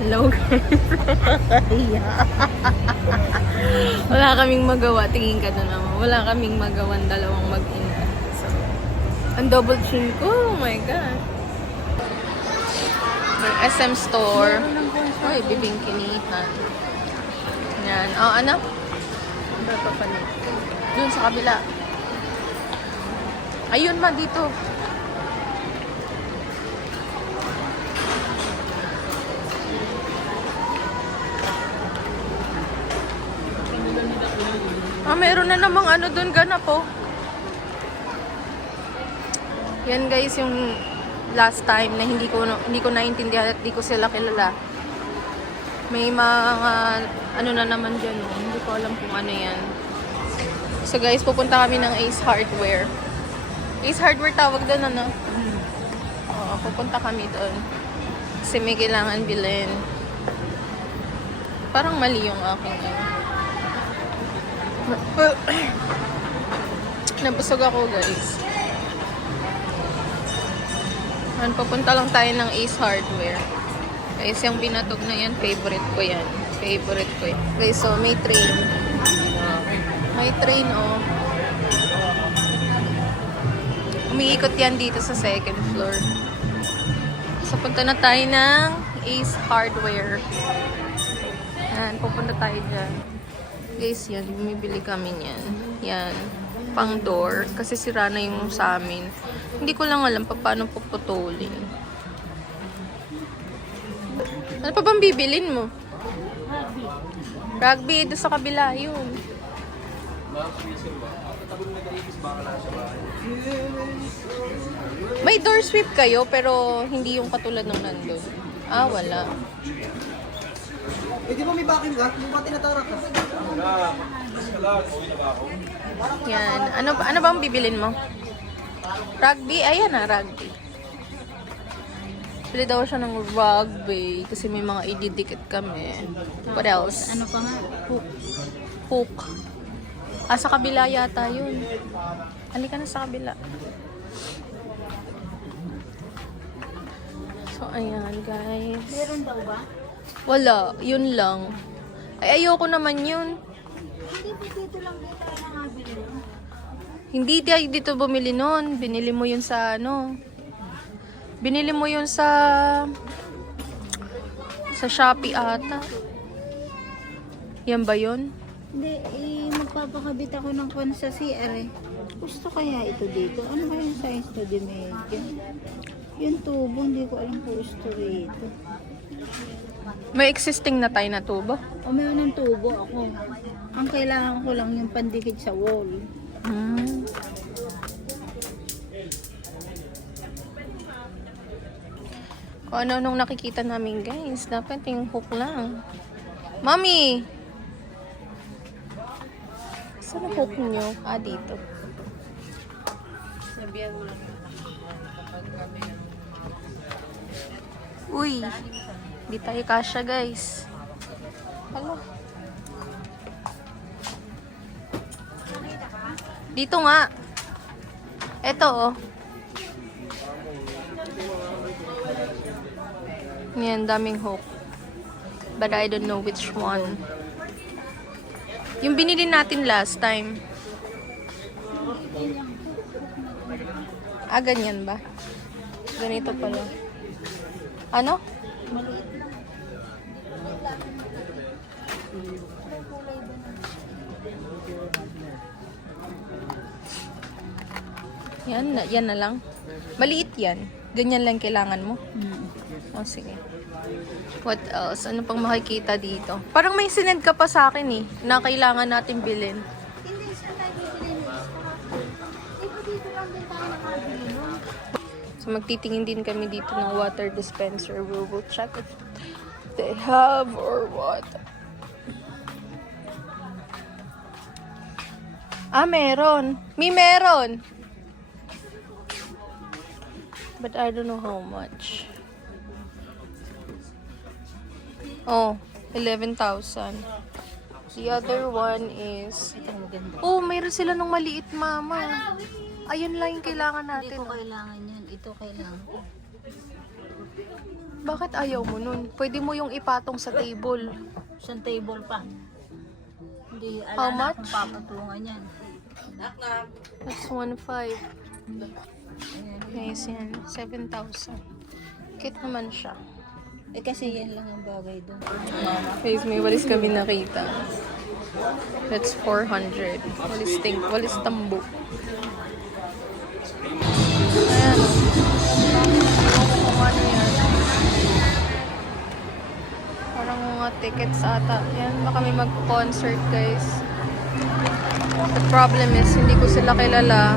Hello guys. Wala kaming magawa. Tingin ka na naman. Wala kaming magawan dalawang mag-ina. So, ang double chin ko. Oh my God. May SM store. Uy, bibingkinihan. Yan. Oh, ano? Ano pa pa Doon sa kabila. Ayun ma, dito. Ah, meron na namang ano doon ganap po. Yan guys yung last time na hindi ko hindi ko naintindihan at hindi ko sila kilala. May mga ano na naman diyan, oh. hindi ko alam kung ano 'yan. So guys, pupunta kami ng Ace Hardware. Ace Hardware tawag doon ano? Oo, pupunta kami doon. Kasi may kailangan bilhin. Parang mali yung aking ano. Nabusog ako guys. Yan, papunta lang tayo ng Ace Hardware. Guys, yung binatog na yan, favorite ko yan. Favorite ko yan. Guys, so may train. May train, oh. Umiikot yan dito sa second floor. So, punta na tayo ng Ace Hardware. Yan, pupunta tayo dyan. Guys, yan, bumibili kami niyan. Yan, pang door. Kasi sira na yung sa amin. Hindi ko lang alam pa paano puputulin. Ano pa bang bibilin mo? Rugby, doon sa kabila, yun. May door sweep kayo, pero hindi yung katulad ng nandun. Ah, wala. Eh, di ba may backing ka? Yung ba tinatarak ka? Yan. Ano, ano bang bibilin mo? Rugby? Ayan na, rugby. Bili daw siya ng rugby kasi may mga ididikit kami. What else? Ano pa nga? Hook. Hook. Ah, sa kabila yata yun. Halika na sa kabila. So, ayan, guys. Meron daw ba? Wala. Yun lang. Ay, ayoko naman yun. Hindi po dito lang dito tayo nakabili. Hindi tayo dito bumili nun. Binili mo yun sa ano. Binili mo yun sa sa Shopee ata. Yan ba yun? Hindi, eh, magpapakabit ako ng kwan sa CR eh. Gusto kaya ito dito? Ano ba yung size to di medyo? Yung tubo, hindi ko alam kung gusto rito. May existing na tayo na tubo. O meron ng tubo ako. Ang kailangan ko lang yung pandikit sa wall. Hmm. Kung ano nung nakikita namin guys, dapat yung hook lang. Mami! Saan ang hook nyo? Ah, dito. Sabihan mo lang. Uy! Di tayo kasha guys. Hala. Dito nga. Ito oh. Yan, daming hook. But I don't know which one. Yung binili natin last time. Ah, ganyan ba? Ganito pala. Ano? Yan, na- yan na lang. Maliit yan. Ganyan lang kailangan mo. Hmm. Oh, sige. What else? Ano pang makikita dito? Parang may sinend ka pa sa akin eh, na kailangan natin bilhin. So magtitingin din kami dito ng water dispenser. We will check if they have or what. Ah, meron. May meron. But I don't know how much. Oh, 11,000. The other one is... Oh, mayroon sila nung maliit, mama. Ayun lang yung kailangan Hindi natin. ko kailangan. Ito kailangan ko. Bakit ayaw mo nun? Pwede mo yung ipatong sa table. Isang table pa. Hindi alam How na much? kung papatungan yan. That's 1.5. Guys, yan. 7,000. Cute naman siya. Eh kasi yan lang ang bagay doon. Guys, may walis kami nakita. That's 400. Walis ting, walis tambo. Mga tickets ata. Yan, baka may mag-concert guys. The problem is, hindi ko sila kilala.